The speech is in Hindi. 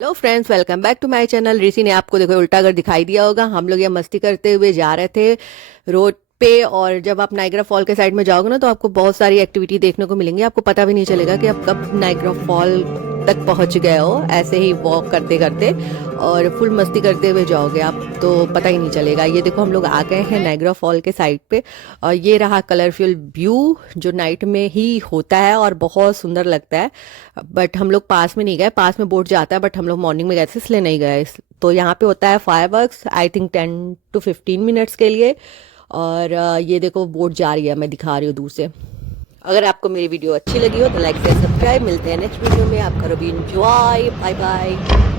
Hello friends, welcome back to my channel. Rishi ने आपको देखो उल्टा घर दिखाई दिया होगा। हम लोग ये मस्ती करते हुए जा रहे थे रोड पे। और जब आप नाइग्रा फॉल के साइड में जाओगे ना, तो आपको बहुत सारी एक्टिविटी देखने को मिलेंगी। आपको पता भी नहीं चलेगा कि आप कब नाइग्रा फॉल तक पहुंच गए हो, ऐसे ही वॉक करते करते और फुल मस्ती करते हुए जाओगे आप, तो पता ही नहीं चलेगा। ये देखो हम लोग आ गए हैं नाइग्रा फॉल के साइड पे, और ये रहा कलरफुल व्यू जो नाइट में ही होता है और बहुत सुंदर लगता है। बट हम लोग पास में नहीं गए, पास में बोट जाता है, बट हम लोग मॉर्निंग में गए थे इसलिए नहीं गए। तो यहाँ पे होता है fireworks, I think 10 to 15 minutes के लिए। और ये देखो बोट जा रही है, मैं दिखा रही हूँ दूर से। अगर आपको मेरी वीडियो अच्छी लगी हो तो लाइक शेयर सब्सक्राइब। मिलते हैं नेक्स्ट वीडियो में। आप करो भी इंजॉय। Bye bye.